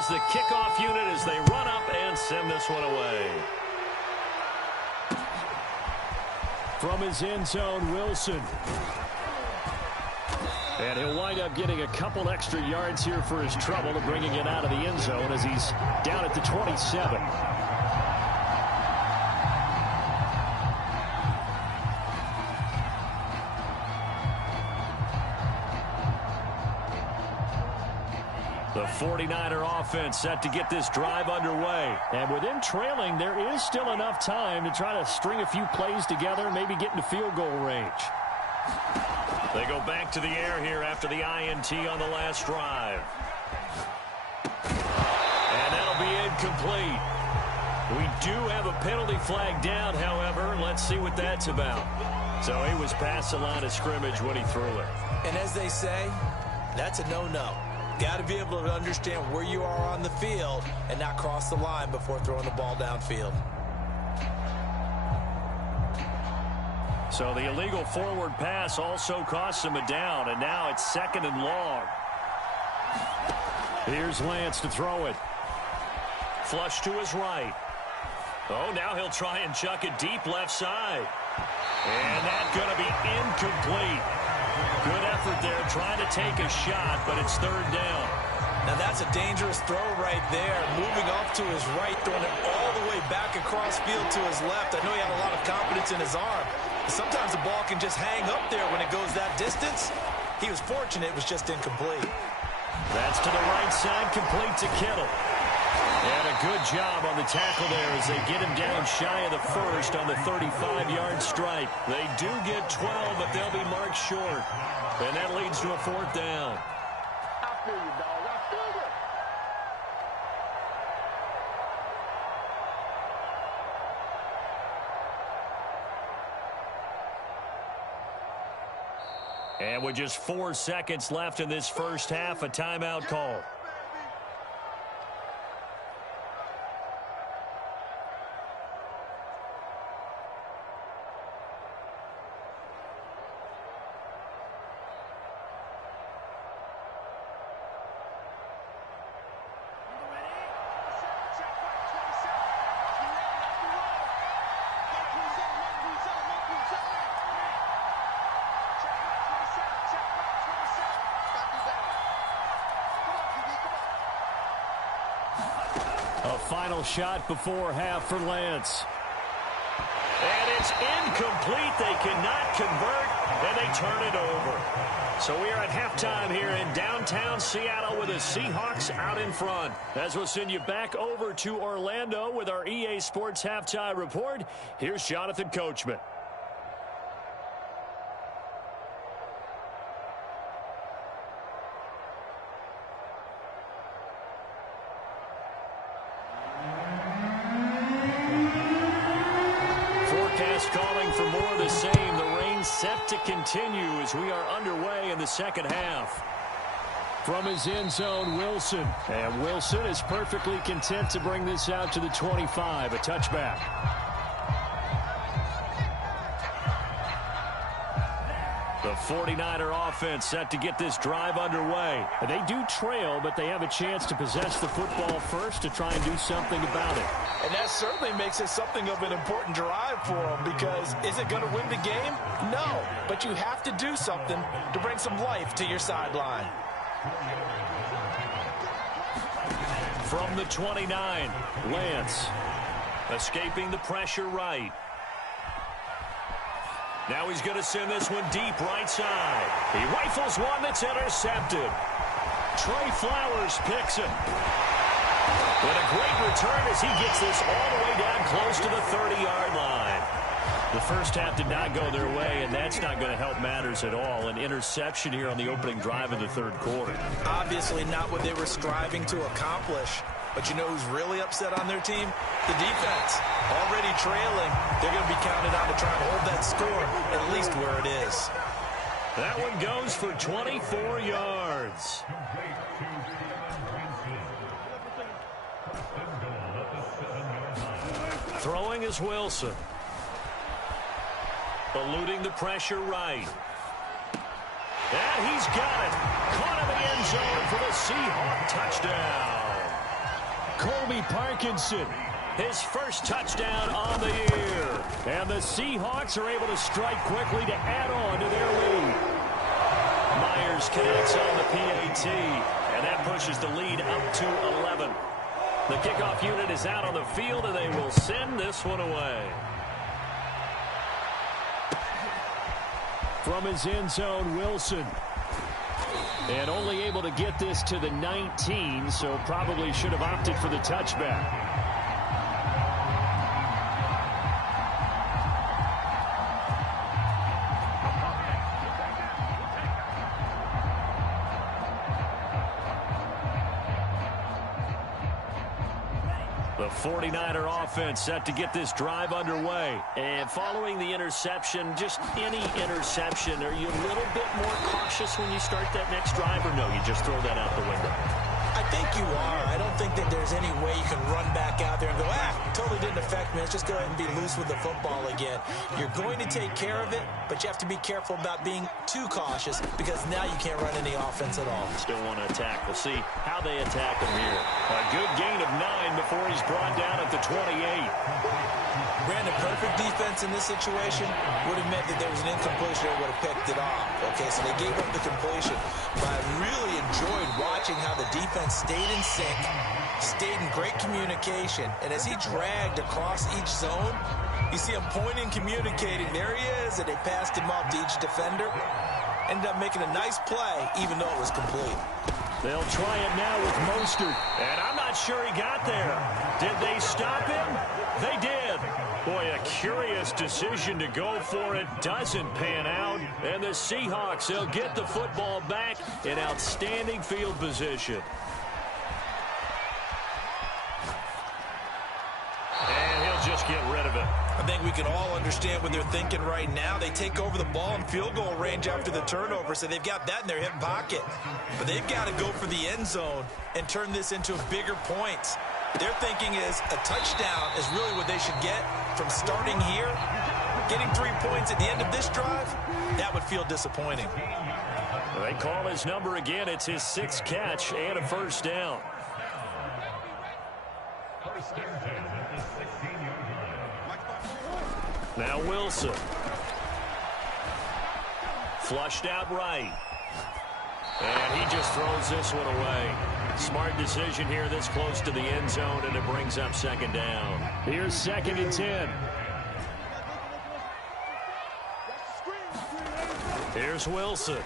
is the kickoff unit as they run up and send this one away. From his end zone, Wilson. And he'll wind up getting a couple extra yards here for his trouble of bringing it out of the end zone as he's down at the 27. The 49er offense set to get this drive underway. And with them trailing, there is still enough time to try to string a few plays together, maybe get into field goal range. They go back to the air here after the INT on the last drive. And that'll be incomplete. We do have a penalty flag down, however. Let's see what that's about. So he was past the line of scrimmage when he threw it. And as they say, that's a no-no. Got to be able to understand where you are on the field and not cross the line before throwing the ball downfield. So the illegal forward pass also costs him a down, and now it's 2nd and long. Here's Lance to throw it. Flush to his right. Oh, now he'll try and chuck it deep left side. And that's going to be incomplete. Good effort there, trying to take a shot, but it's 3rd down. Now that's a dangerous throw right there. Moving off to his right, throwing it all the way back across field to his left. I know he had a lot of confidence in his arm. Sometimes the ball can just hang up there when it goes that distance. He was fortunate it was just incomplete. That's to the right side, complete to Kittle. And a good job on the tackle there as they get him down shy of the first on the 35-yard strike. They do get 12, but they'll be marked short. And that leads to a 4th down. I feel you, dog. I feel you. And with just 4 seconds left in this first half, a timeout call. A final shot before half for Lance. And it's incomplete. They cannot convert, and they turn it over. So we are at halftime here in downtown Seattle with the Seahawks out in front. As we'll send you back over to Orlando with our EA Sports Halftime Report, here's Jonathan Coachman. Calling for more of the same. The rain set to continue as we are underway in the second half. From his end zone, Wilson. And Wilson is perfectly content to bring this out to the 25. A touchback. The 49er offense set to get this drive underway. They do trail, but they have a chance to possess the football first to try and do something about it. And that certainly makes it something of an important drive for them, because is it going to win the game? No, but you have to do something to bring some life to your sideline. From the 29, Lance escaping the pressure right. Now he's going to send this one deep right side. He rifles one that's intercepted. Trey Flowers picks it. With a great return as he gets this all the way down close to the 30-yard line. The first half did not go their way, and that's not going to help matters at all. An interception here on the opening drive of the third quarter. Obviously not what they were striving to accomplish. But you know who's really upset on their team? The defense. Already trailing, they're going to be counted on to try and hold that score at least where it is. That one goes for 24 yards. Throwing is Wilson. Eluding the pressure right. And he's got it. Caught in the end zone for the Seahawk touchdown. Colby Parkinson. His first touchdown on the year. And the Seahawks are able to strike quickly to add on to their lead. Myers connects on the PAT, and that pushes the lead up to 11. The kickoff unit is out on the field, and they will send this one away. From his end zone, Wilson. And only able to get this to the 19, so probably should have opted for the touchback. The 49er offense set to get this drive underway. And following the interception, just any interception, are you a little bit more cautious when you start that next drive, or no, you just throw that out the window? I think you are. I don't think that there's any way you can run back out there and go, totally didn't affect me. Let's just go ahead and be loose with the football again. You're going to take care of it, but you have to be careful about being too cautious because now you can't run any offense at all. Still want to attack. We'll see how they attack him here. A good gain of 9 before he's brought down at the 28. Brandon, perfect defense in this situation would have meant that there was an incompletion or would have picked it off. Okay, so they gave up the completion. But I really enjoyed watching how the defense stayed in sync, stayed in great communication, and as he dragged across each zone, you see him pointing, communicating. There he is, and they passed him off to each defender. Ended up making a nice play, even though it was complete. They'll try it now with Mostert. And I'm not sure he got there. Did they stop him? They did. Boy, a curious decision to go for it. Doesn't pan out. And the Seahawks, they'll get the football back in outstanding field position. And he'll just get rid of it. I think we can all understand what they're thinking right now. They take over the ball in field goal range after the turnover, so they've got that in their hip pocket. But they've got to go for the end zone and turn this into bigger points. Their thinking is a touchdown is really what they should get from starting here. Getting 3 points at the end of this drive, that would feel disappointing. They call his number again. It's his 6th catch and a first down. Now Wilson. Flushed out right. And he just throws this one away. Smart decision here this close to the end zone, and it brings up 2nd down. Here's 2nd and 10. Here's Wilson.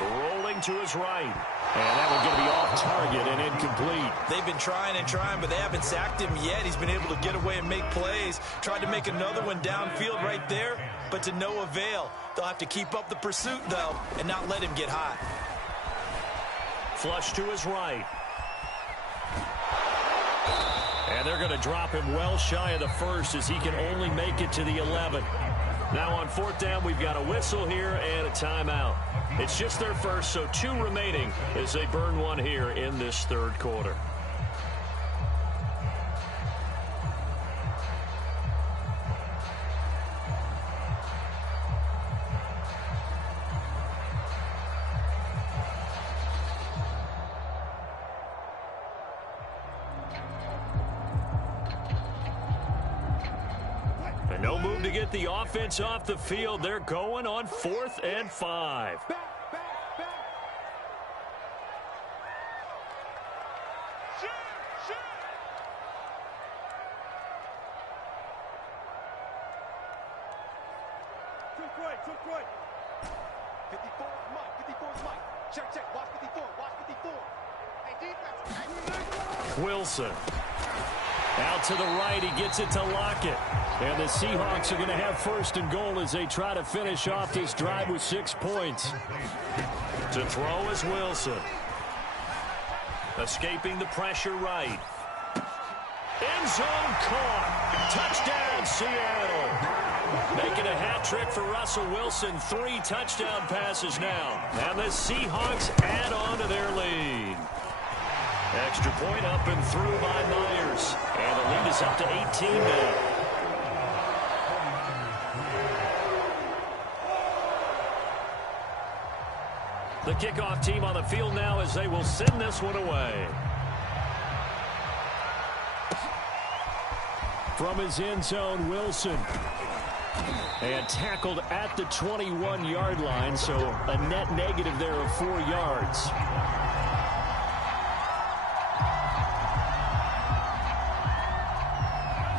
Rolling to his right. And that one going to be off target and incomplete. They've been trying and trying, but they haven't sacked him yet. He's been able to get away and make plays. Tried to make another one downfield right there, but to no avail. They'll have to keep up the pursuit, though, and not let him get hot. Flush to his right. And they're going to drop him well shy of the 1st as he can only make it to the 11. Now on 4th down, we've got a whistle here and a timeout. It's just their first, so 2 remaining as they burn one here in this 3rd quarter. And no move to get the offense off the field. They're going on 4th and 5. Took right. 54 is Mike. 54 is Mike. Check. Watch 54. Watch 54. Hey, defense. Wilson. Out to the right. He gets it to Lockett. And the Seahawks are going to have 1st and goal as they try to finish off this drive with 6 points. To throw is Wilson. Escaping the pressure right. End zone caught. Touchdown, Seattle. Making a hat trick for Russell Wilson. 3 touchdown passes now. And the Seahawks add on to their lead. Extra point up and through by Myers. And the lead is up to 18 now. The kickoff team on the field now as they will send this one away. From his end zone, Wilson. And tackled at the 21-yard line, so a net negative there of 4 yards.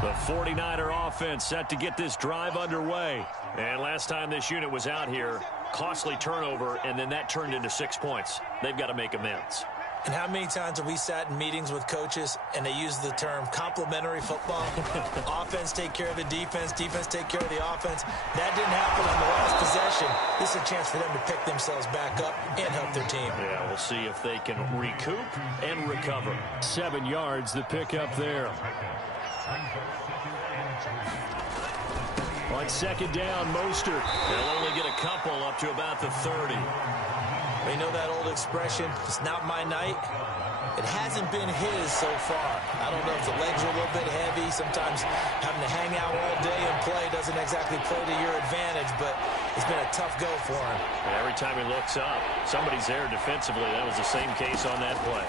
The 49er offense set to get this drive underway. And last time this unit was out here, costly turnover, and then that turned into 6 points. They've got to make amends. And how many times have we sat in meetings with coaches and they use the term complementary football? Offense take care of the defense, defense take care of the offense. That didn't happen on the last possession. This is a chance for them to pick themselves back up and help their team. Yeah, we'll see if they can recoup and recover. 7 yards, the pickup there. On second down, Mostert. They'll only get a couple up to about the 30. You know that old expression, it's not my night? It hasn't been his so far. I don't know if the legs are a little bit heavy. Sometimes having to hang out all day and play doesn't exactly play to your advantage, but it's been a tough go for him. Every time he looks up, somebody's there defensively. That was the same case on that play.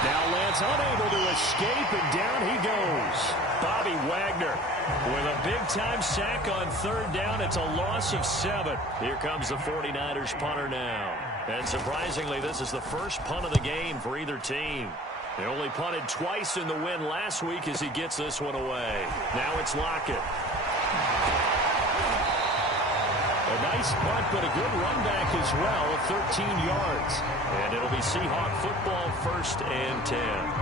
Now Lance unable to escape, and down he goes. Bobby Wagner with a big-time sack on third down. It's a loss of 7. Here comes the 49ers punter now. And surprisingly, this is the first punt of the game for either team. They only punted twice in the win last week as he gets this one away. Now it's Lockett. A nice punt, but a good run back as well, 13 yards. And it'll be Seahawk football, 1st and 10.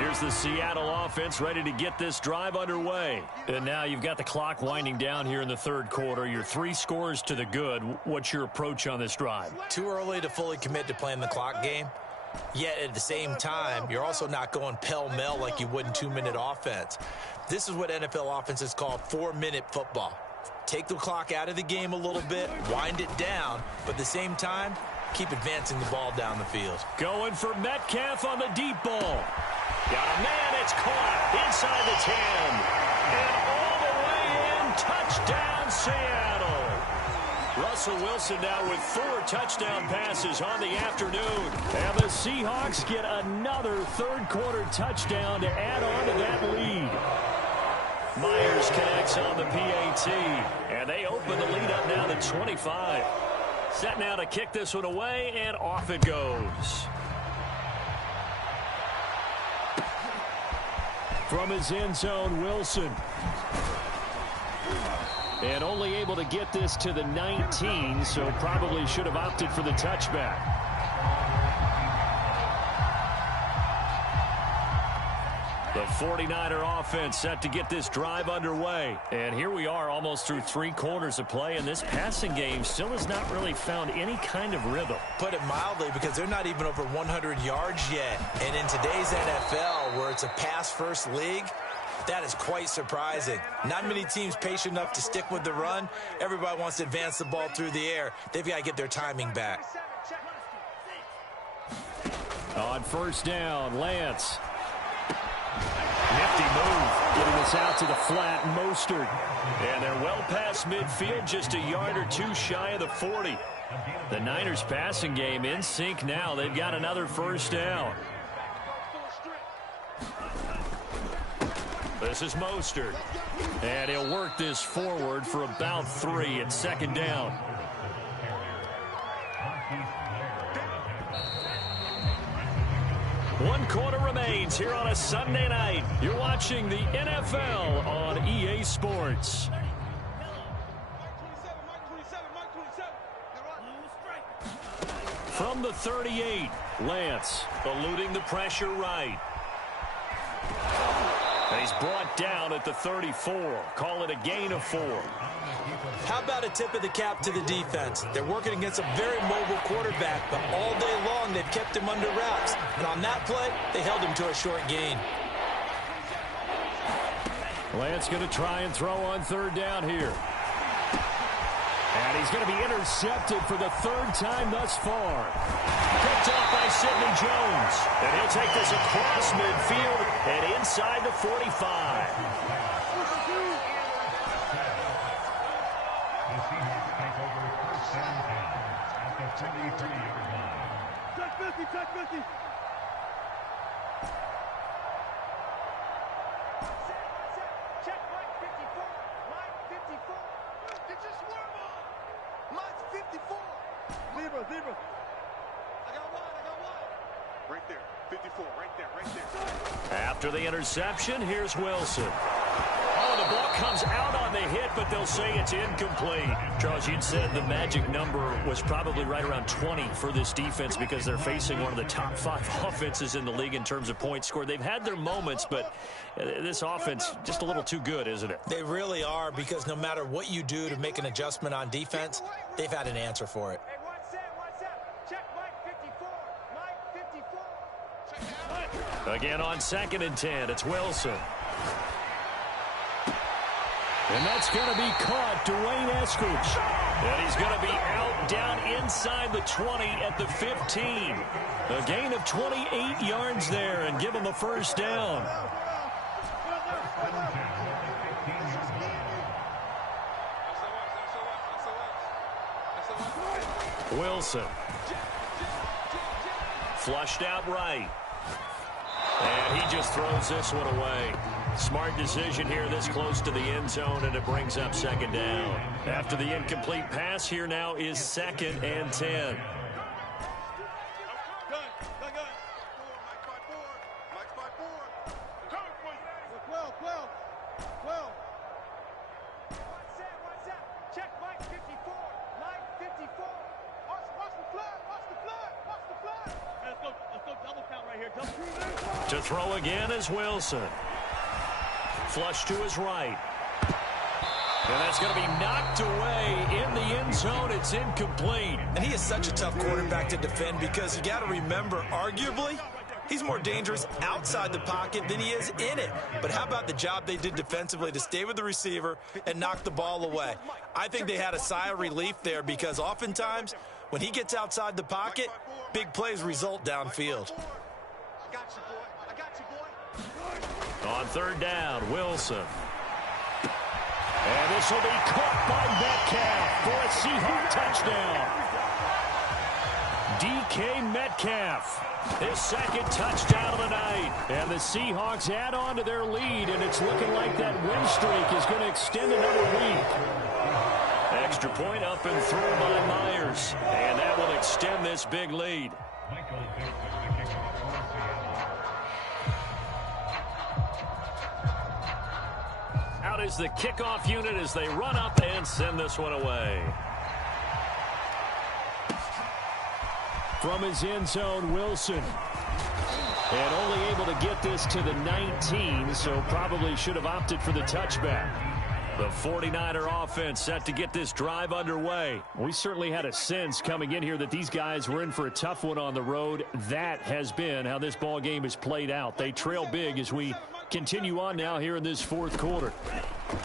Here's the Seattle offense ready to get this drive underway. And now you've got the clock winding down here in the third quarter. You're 3 scores to the good. What's your approach on this drive? Too early to fully commit to playing the clock game. Yet at the same time, you're also not going pell-mell like you would in 2-minute offense. This is what NFL offenses call 4-minute football. Take the clock out of the game a little bit, wind it down, but at the same time, keep advancing the ball down the field. Going for Metcalf on the deep ball. Got a man, it's caught inside the 10. And all the way in, touchdown Seattle. Russell Wilson now with 4 touchdown passes on the afternoon. And the Seahawks get another third-quarter touchdown to add on to that lead. Myers connects on the PAT, and they open the lead up now to 25. Set now to kick this one away, and off it goes. From his end zone, Wilson. And only able to get this to the 19, so probably should have opted for the touchback. The 49er offense set to get this drive underway. And here we are almost through 3 quarters of play, and this passing game still has not really found any kind of rhythm. Put it mildly, because they're not even over 100 yards yet. And in today's NFL, where it's a pass-first league, that is quite surprising. Not many teams patient enough to stick with the run. Everybody wants to advance the ball through the air. They've got to get their timing back. On first down, Lance. Nifty move, getting us out to the flat, Mostert. And they're well past midfield, just a yard or 2 shy of the 40. The Niners passing game in sync now. They've got another first down. This is Mostert. And he'll work this forward for about 3 at second down. One quarter remains here on a Sunday night. You're watching the NFL on EA Sports. From the 38, Lance eluding the pressure right. And he's brought down at the 34. Call it a gain of 4. How about a tip of the cap to the defense? They're working against a very mobile quarterback, but all day long they've kept him under wraps. And on that play, they held him to a short gain. Lance going to try and throw on third down here. And he's going to be intercepted for the 3rd time thus far. Picked off by Sidney Jones. And he'll take this across midfield and inside the 45. Get your swerve on. Mine's 54. Zebra. I got one. Right there. 54. Right there. After the interception, here's Wilson. Oh, the ball comes out on the hit, but they'll say it's incomplete. Charles, you'd said the magic number was probably right around 20 for this defense because they're facing one of the top 5 offenses in the league in terms of points scored. They've had their moments, but this offense just a little too good, isn't it? They really are, because no matter what you do to make an adjustment on defense, they've had an answer for it. Hey, what's up? Check Mike 54. Mike 54. Check out. Again on 2nd and 10, it's Wilson. And that's going to be caught, Dwayne Eskridge. And he's going to be out down inside the 20 at the 15. A gain of 28 yards there and give him a first down. Wilson. Flushed out right. And he just throws this one away. Smart decision here this close to the end zone, and it brings up 2nd down. After the incomplete pass, here now is 2nd and 10. Check Mike 54. Mike 54. Watch the flood. Let's go double count right here. To throw again is Wilson. Flush to his right. And that's going to be knocked away in the end zone. It's incomplete. And he is such a tough quarterback to defend, because you got to remember, arguably, he's more dangerous outside the pocket than he is in it. But how about the job they did defensively to stay with the receiver and knock the ball away? I think they had a sigh of relief there, because oftentimes when he gets outside the pocket, big plays result downfield. I got you, boy. On 3rd down, Wilson. And this will be caught by Metcalf for a Seahawk touchdown. DK Metcalf, his 2nd touchdown of the night. And the Seahawks add on to their lead, and it's looking like that win streak is going to extend another week. Extra point up and through by Myers. And that will extend this big lead. Out is the kickoff unit as they run up and send this one away. From his end zone, Wilson. And only able to get this to the 19, so probably should have opted for the touchback. The 49er offense set to get this drive underway. We certainly had a sense coming in here that these guys were in for a tough one on the road. That has been how this ball game has played out. They trail big as we continue on now here in this 4th quarter.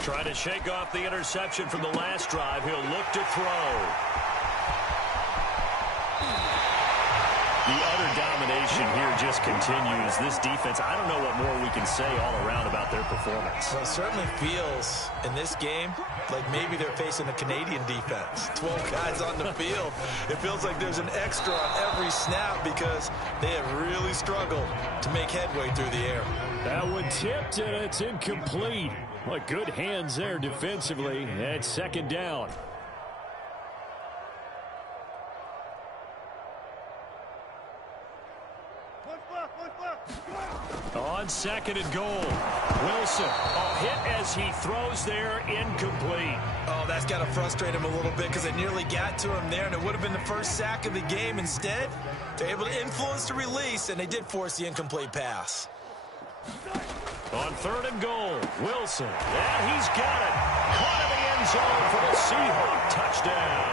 Trying to shake off the interception from the last drive. He'll look to throw. The utter domination here just continues. This defense, I don't know what more we can say all around about their performance. Well, it certainly feels in this game like maybe they're facing a Canadian defense. 12 guys on the field. It feels like there's an extra on every snap, because they have really struggled to make headway through the air. That one tipped, and it's incomplete. What good hands there defensively at 2nd down. On 2nd and goal, Wilson, hit as he throws there, incomplete. Oh, that's got to frustrate him a little bit, because it nearly got to him there, and it would have been the first sack of the game. Instead, they're able to influence the release, and they did force the incomplete pass. On 3rd and goal, Wilson, and he's got it. Caught in the end zone for the Seahawk touchdown.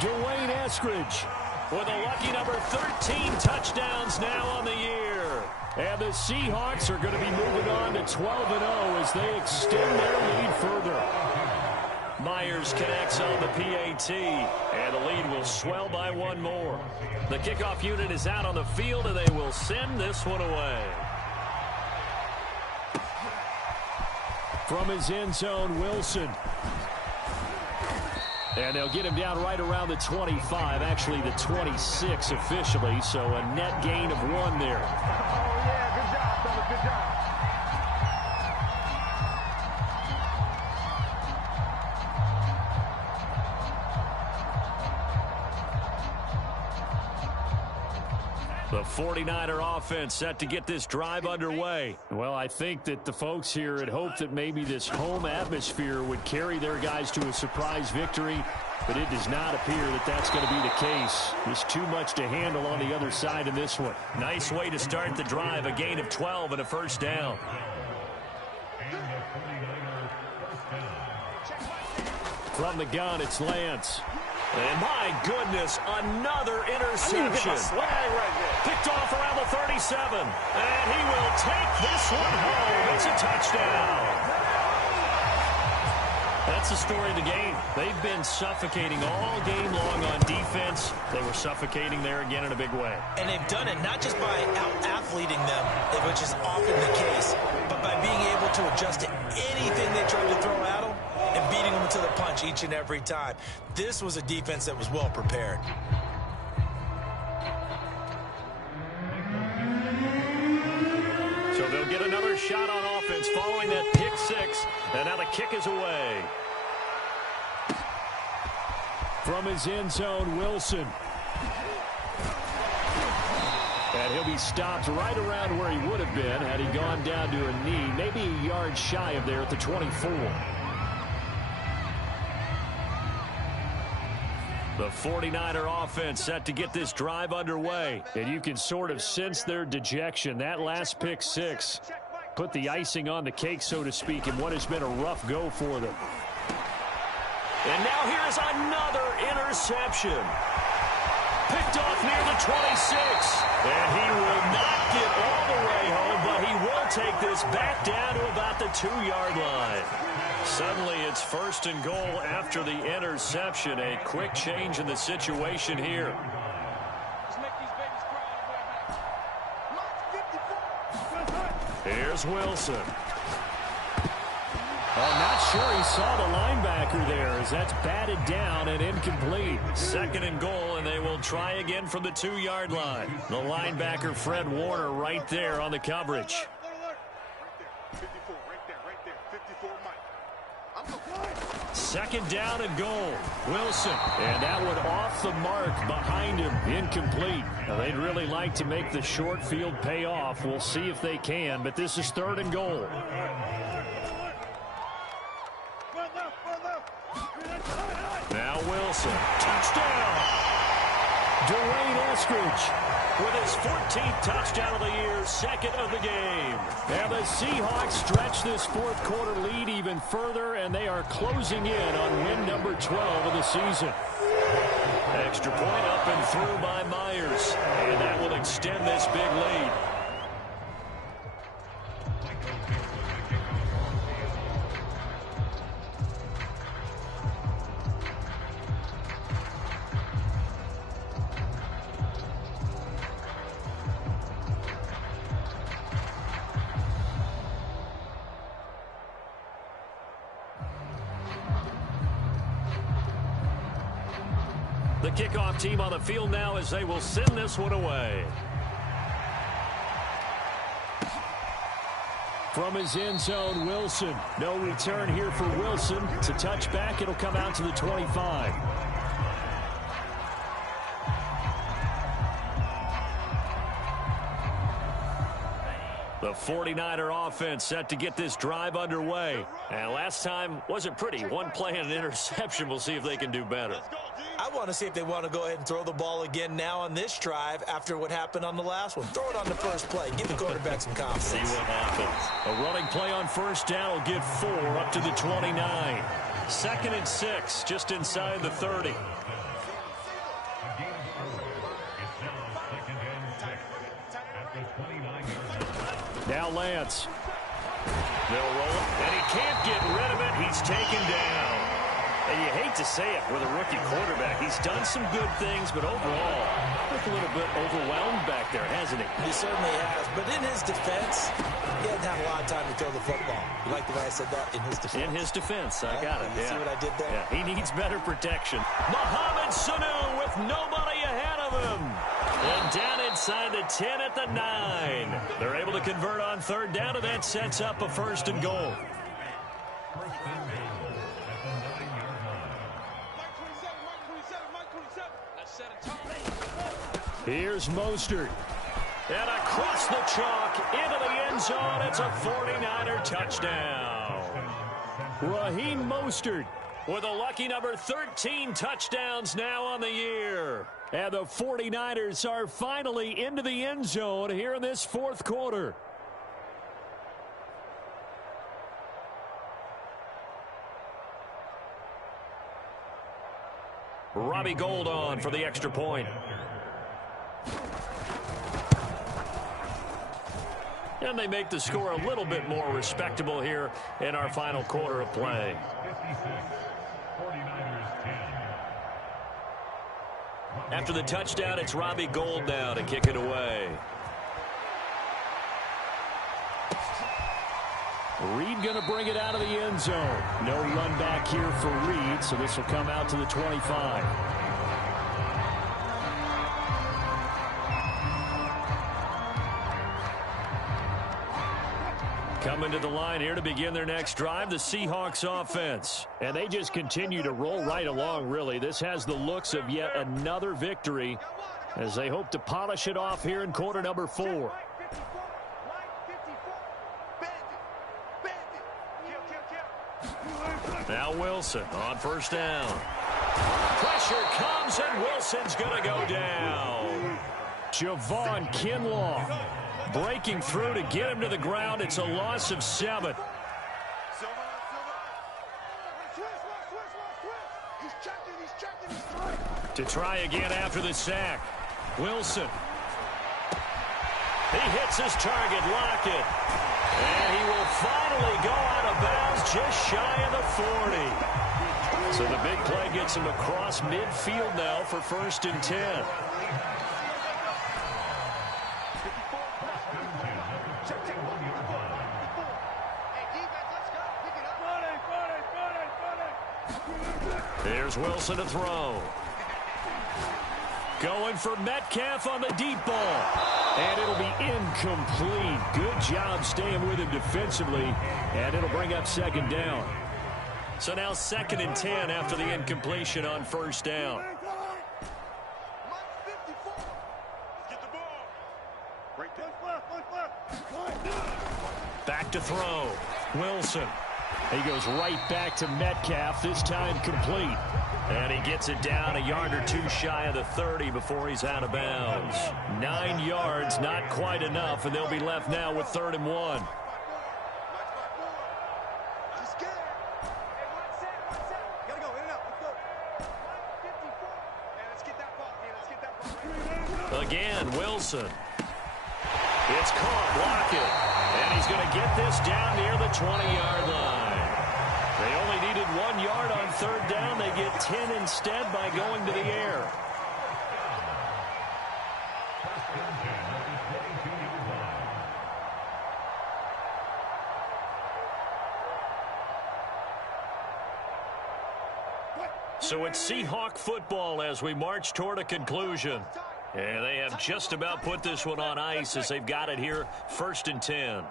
Dwayne Eskridge with a lucky number 13 touchdowns now on the year. And the Seahawks are going to be moving on to 12-0 as they extend their lead further. Myers connects on the PAT, and the lead will swell by one more. The kickoff unit is out on the field, and they will send this one away. From his end zone, Wilson. And they'll get him down right around the 25, actually the 26 officially, so a net gain of 1 there. Oh, yeah, good job, fellas, good job. The 49er offense set to get this drive underway. Well, I think that the folks here had hoped that maybe this home atmosphere would carry their guys to a surprise victory, but it does not appear that that's going to be the case. There's too much to handle on the other side in this one. Nice way to start the drive, a gain of 12 and a first down. From the gun, it's Lance. And my goodness, another interception. Picked off around the 37. And he will take this one home. It's a touchdown. That's the story of the game. They've been suffocating all game long on defense. They were suffocating there again in a big way. And they've done it not just by out-athleting them, which is often the case, but by being able to adjust to anything they tried to throw at them and beating them to the punch each and every time. This was a defense that was well prepared. So they'll get another shot on offense following that pick six. And now the kick is away. From his end zone, Wilson. And he'll be stopped right around where he would have been had he gone down to a knee, maybe a yard shy of there at the 24. The 49er offense set to get this drive underway. And you can sort of sense their dejection. That last pick six put the icing on the cake, so to speak, in what has been a rough go for them. And now here's another interception. Picked off near the 26. And he will not get all the way home, but he will take this back down to about the 2-yard line. Suddenly it's first and goal after the interception. A quick change in the situation here. Here's Wilson. I'm not sure he saw the linebacker there as that's batted down and incomplete. Second and goal, and they will try again from the 2-yard line. The linebacker, Fred Warner, right there on the coverage. Second down and goal. Wilson. And that one off the mark behind him. Incomplete. Now, they'd really like to make the short field pay off. We'll see if they can, but this is third and goal. Now Wilson. Touchdown. Dwayne Eskridge with his 14th touchdown of the year, second of the game. And the Seahawks stretch this fourth quarter lead even further, and they are closing in on win number 12 of the season. Extra point up and through by Myers, and that will extend this big lead. The kickoff team on the field now as they will send this one away. From his end zone, Wilson. No return here for Wilson. It's a touchback. It'll come out to the 25. The 49er offense set to get this drive underway. And last time wasn't pretty. One play and an interception. We'll see if they can do better. I want to see if they want to go ahead and throw the ball again now on this drive after what happened on the last one. Throw it on the first play. Give the quarterback some confidence. See what happens. A running play on first down will get 4 up to the 29. Second and 6 just inside the 30. Now Lance. They'll roll it, and he can't get rid of it. He's taken down. And you hate to say it with a rookie quarterback. He's done some good things, but overall, looked a little bit overwhelmed back there, hasn't he? He certainly has. But in his defense, he hadn't had a lot of time to throw the football. You like the way I said that? In his defense. In his defense. I got it. You see what I did there? Yeah, he needs better protection. Mohamed Sanu with nobody ahead of him. And down inside the 10 at the 9. They're able to convert on third down, and that sets up a first and goal. Here's Mostert. And across the chalk, into the end zone, it's a 49er touchdown. Raheem Mostert with a lucky number 13 touchdowns now on the year. And the 49ers are finally into the end zone here in this fourth quarter. Robbie Gould on for the extra point. And they make the score a little bit more respectable here in our final quarter of play. After the touchdown, it's Robbie Gould now to kick it away. Reed going to bring it out of the end zone. No run back here for Reed, so this will come out to the 25. Coming to the line here to begin their next drive, the Seahawks offense. And they just continue to roll right along, really. This has the looks of yet another victory as they hope to polish it off here in quarter number 4. Now Wilson on first down. Pressure comes, and Wilson's going to go down. Javon Kinlaw breaking through to get him to the ground. It's a loss of 7. To try again after the sack. Wilson. He hits his target, Lockett. And he will finally go out of bounds just shy of the 40. So the big play gets him across midfield now for 1st and 10. Here's Wilson to throw. Going for Metcalf on the deep ball. And it'll be incomplete. Good job staying with him defensively. And it'll bring up 2nd down. So now 2nd and 10 after the incompletion on 1st down. Back to throw. Wilson. He goes right back to Metcalf, this time complete. And he gets it down a yard or 2 shy of the 30 before he's out of bounds. 9 yards, not quite enough, and they'll be left now with 3rd and 1. Again, Wilson. It's caught, Lockett. And he's going to get this down near the 20-yard line. They only needed 1 yard on 3rd down. They get 10 instead by going to the air. So it's Seahawk football as we march toward a conclusion. And they have just about put this one on ice as they've got it here, 1st and 10.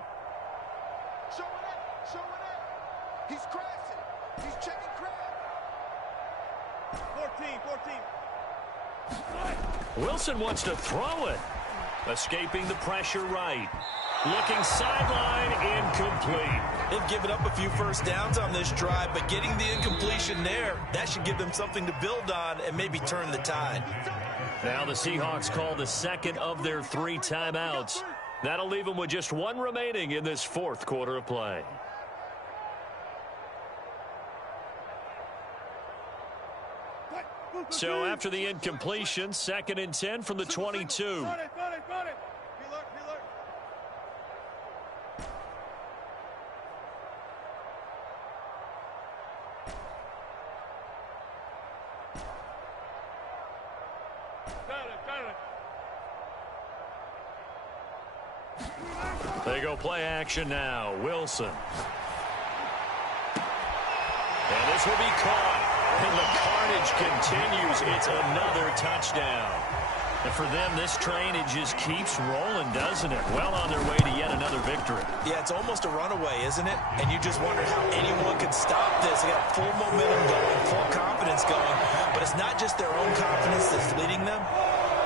He's crashing. He's checking crab. 14. Wilson wants to throw it. Escaping the pressure right. Looking sideline, incomplete. They've given up a few first downs on this drive, but getting the incompletion there, that should give them something to build on and maybe turn the tide. Now the Seahawks call the 2nd of their 3 timeouts. That'll leave them with just 1 remaining in this 4th quarter of play. So after the incompletion, 2nd and 10 from the 22. They go play action now. Wilson. And this will be caught. And the carnage continues. It's another touchdown. And for them, this train, it just keeps rolling, doesn't it? Well on their way to yet another victory. Yeah, it's almost a runaway, isn't it? And you just wonder how anyone could stop this. They got full momentum going, full confidence going. But it's not just their own confidence that's leading them.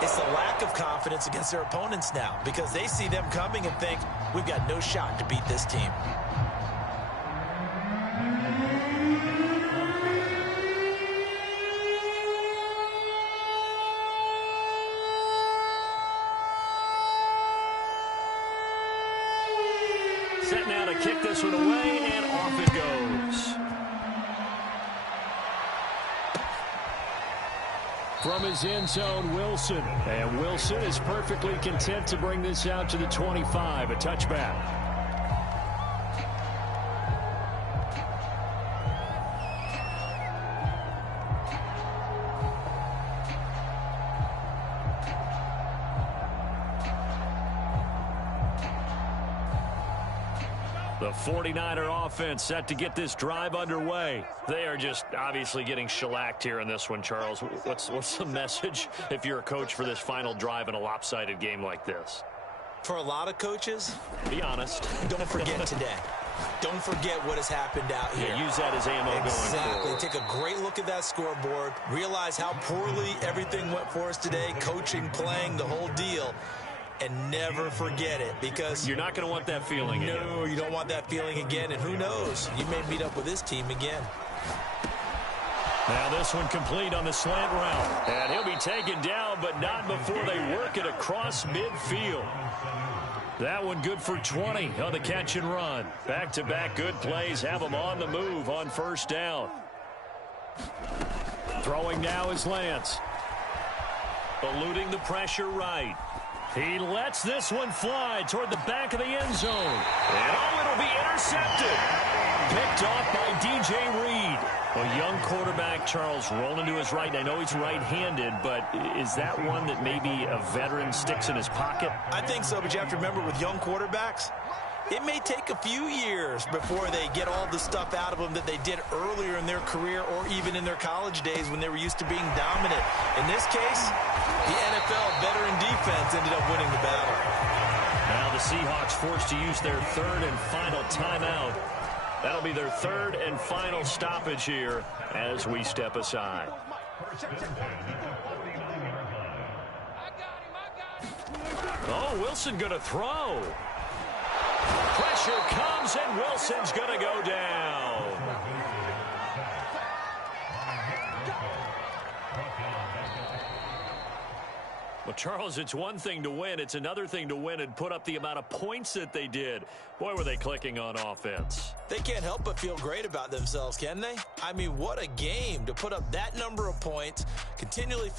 It's the lack of confidence against their opponents now because they see them coming and think, we've got no shot to beat this team. Set now to kick this one away, and off it goes. From his end zone, Wilson. And Wilson is perfectly content to bring this out to the 25, a touchback. The 49er offense set to get this drive underway. They are just obviously getting shellacked here in this one, Charles. What's the message if you're a coach for this final drive in a lopsided game like this? For a lot of coaches, be honest. Don't forget today. Don't forget what has happened out here. Yeah, use that as ammo going forward. Exactly. Take a great look at that scoreboard. Realize how poorly everything went for us today. Coaching, playing, the whole deal. And never forget it, because you're not going to want that feeling again. No, you don't want that feeling again. And who knows? You may meet up with this team again. Now this one complete on the slant route. And he'll be taken down, but not before they work it across midfield. That one good for 20 on the catch and run. Back-to-back good plays have them on the move on first down. Throwing now is Lance. Eluding the pressure right. He lets this one fly toward the back of the end zone. And oh, it'll be intercepted. Picked off by D.J. Reed. A young quarterback, Charles, rolling to his right. I know he's right-handed, but is that one that maybe a veteran sticks in his pocket? I think so, but you have to remember with young quarterbacks, it may take a few years before they get all the stuff out of them that they did earlier in their career or even in their college days when they were used to being dominant. In this case, the NFL veteran defense ended up winning the battle. Now the Seahawks forced to use their third and final timeout. That'll be their third and final stoppage here as we step aside. Oh, Wilson going to throw. Pressure comes, and Wilson's going to go down. Well, Charles, it's one thing to win. It's another thing to win and put up the amount of points that they did. Boy, were they clicking on offense. They can't help but feel great about themselves, can they? I mean, what a game to put up that number of points, continually feel